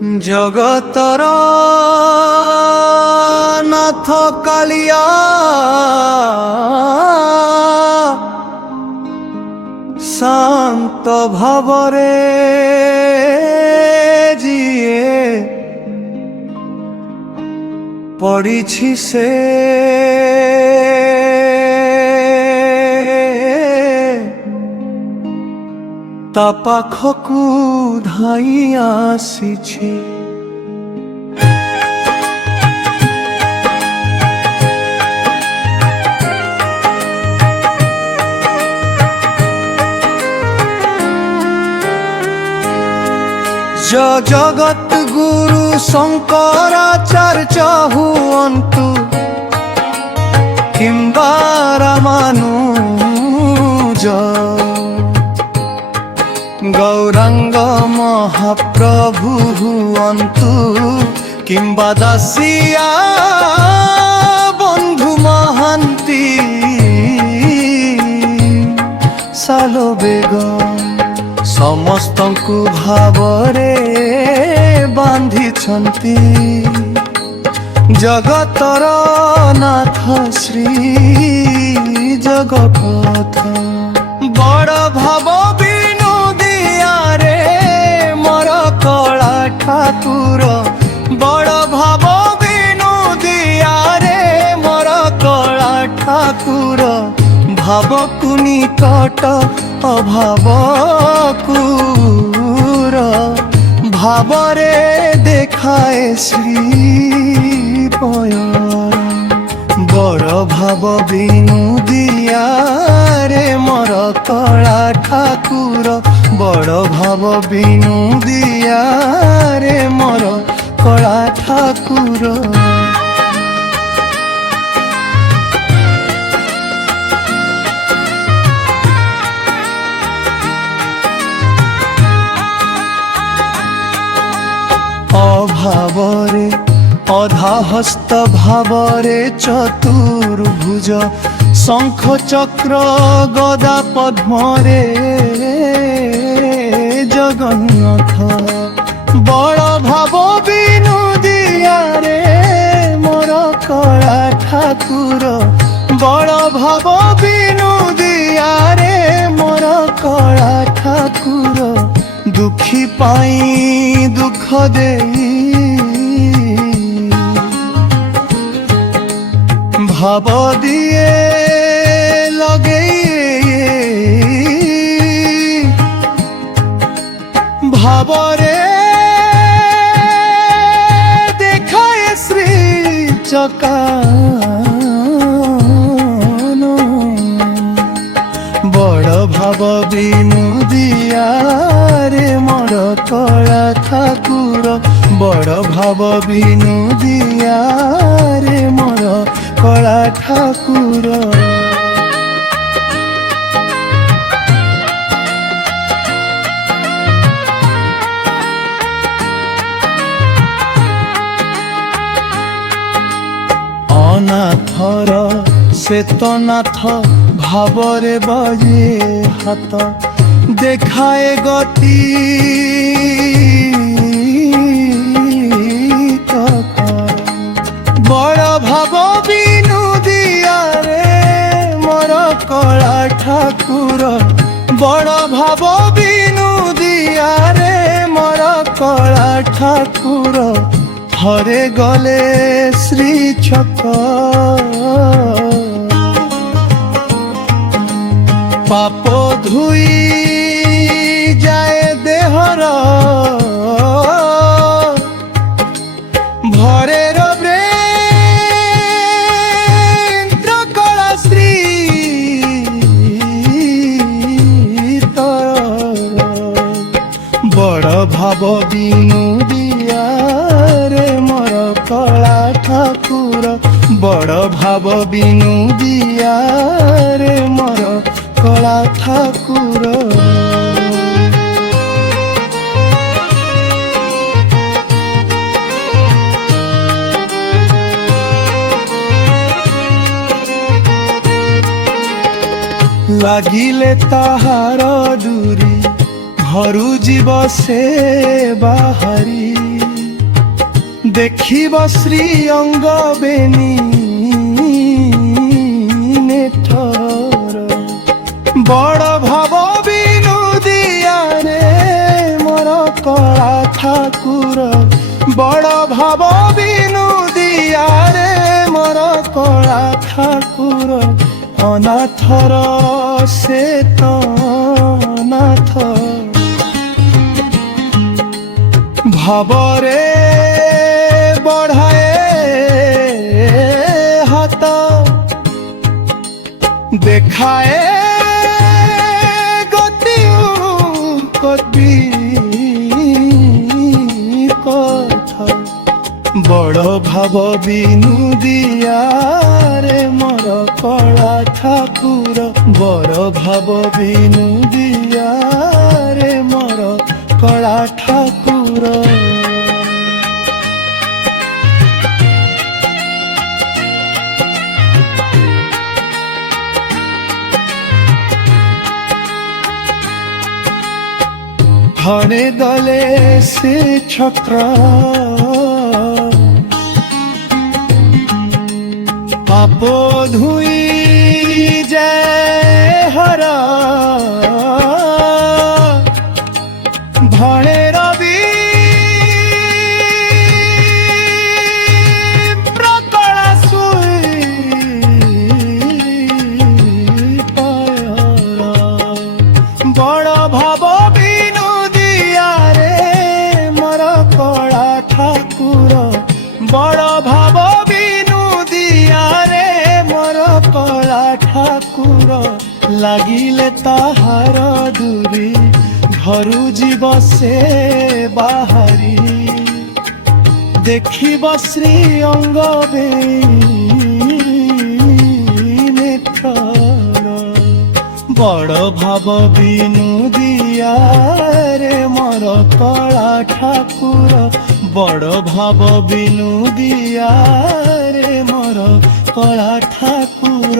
জগতর নাথ কালিয়া শান্ত ভাবরে যিয়ে পড়িছি সে তা পাখকু ধাই আসিছি। জগত গুরু শঙ্করাচার্য হুয়ন্তু কিংবা রামানুজ, গৌরাঙ্গ মহাপ্রভু হুয়ন্তু কিংবা দাসিয়া বন্ধু মহান্তি সালবেগ, ସମସ୍ତଙ୍କୁ ଭାବରେ ବାନ୍ଧିଛନ୍ତି ଜଗତର ନାଥ ଶ୍ରୀ ଜଗନ୍ନାଥ। ବଡ଼ ଭାବ ବିନୋଦିଆରେ ମୋର କଳା ଠାକୁର, ବଡ଼ ଭାବ ବିନୋଦିଆରେ ମୋର କଳା ଠାକୁର, ଭାବକୁ ନିକଟ ଅଭାବକୁ ଭାବରେ ଦେଖାଏ ଶ୍ରୀପୟ। ବଡ଼ ଭାବ ବିନୋଦିଆରେ ମୋର କଳା ଠାକୁର, ବଡ଼ ଭାବ ବିନୋଦିଆରେ ମୋର କଳା ଠାକୁର। অভাবরে অধাহস্ত ভাবরে চতুর্ভুজ, শঙ্খ চক্র গদা পদ্মরে জগন্নাথ। বড় ভাব বিনোদিয়ারে মোর কଳା ঠাকুর, বড় ভাব বিনোদিয়ারে মোর কଳା ঠাকুর। দুঃখী পাই দুঃখ দেই ভাব দিয়ে লগেই, ভাবরে দেখায় শ্রী চকান। বড় ভাব বিনোদিয়ারে মোর কଳା ঠাকুর, বড় ভাব বিনোদিয়ারে মোর কଳା ঠাকুর। অনাথর শ্বেতনাথ ভাবরে বজে হাত, দেখায় গতি বড় ভাব বিনোদিয়ারে মোর কଳା ঠাকুর, বড় ভাব বিনোদিয়ারে মোর কଳା ঠাকুর। হরে গলে শ্রী ছক পাপ ধুই যায় দেহর, ভরে রবীন্দ্র কଳା শ্রী বড় ভাব বিনোদিয়ারে মোর কଳା ঠাকুর, বড় ভাব বিনোদিয়ারে মোর কଳା ঠাকুর। লাগিলে তাহার ডুরি ঘরু জীব সে বাহারি, ଦେଖିବ ଶ୍ରୀ ଅଙ୍ଗ ବେନି ନେଠର ବଡ଼ ଭାବ ବିନୁଦିଆରେ ମୋର କଳା ଠାକୁର ବଡ଼ ଭାବ ବିନୁଦିଆରେ ମୋର କଳା ଠାକୁର ଅନାଥର ସେ ତ ଅନାଥ ଭାବରେ ବଢ଼ାଏ ହାତ দেখায় গতি কবি কথা বড় ভাব বিনুদিয়ারে মর কলা ঠাকুর বড় ভাব বিনুদিয়ারে মর কলা ঠাকুর ধনে দলে সে ছত্র পাপ ধুই যায় হর ধনে রবি প্রকলা শুই বড় ভাব বড় ভাব বিনুদিয়ারে মোর কলা ঠাকুর লাগিলে তাহার দূরি ঘরু জীব সে বাহারি দেখিব শ্রী অঙ্গ নেত্রর বড় ভাব বিনুদিয়ারে মোর কলা ঠাকুর বড় ভাব বিনুদিয়ারে মোর কলা ঠাকুর।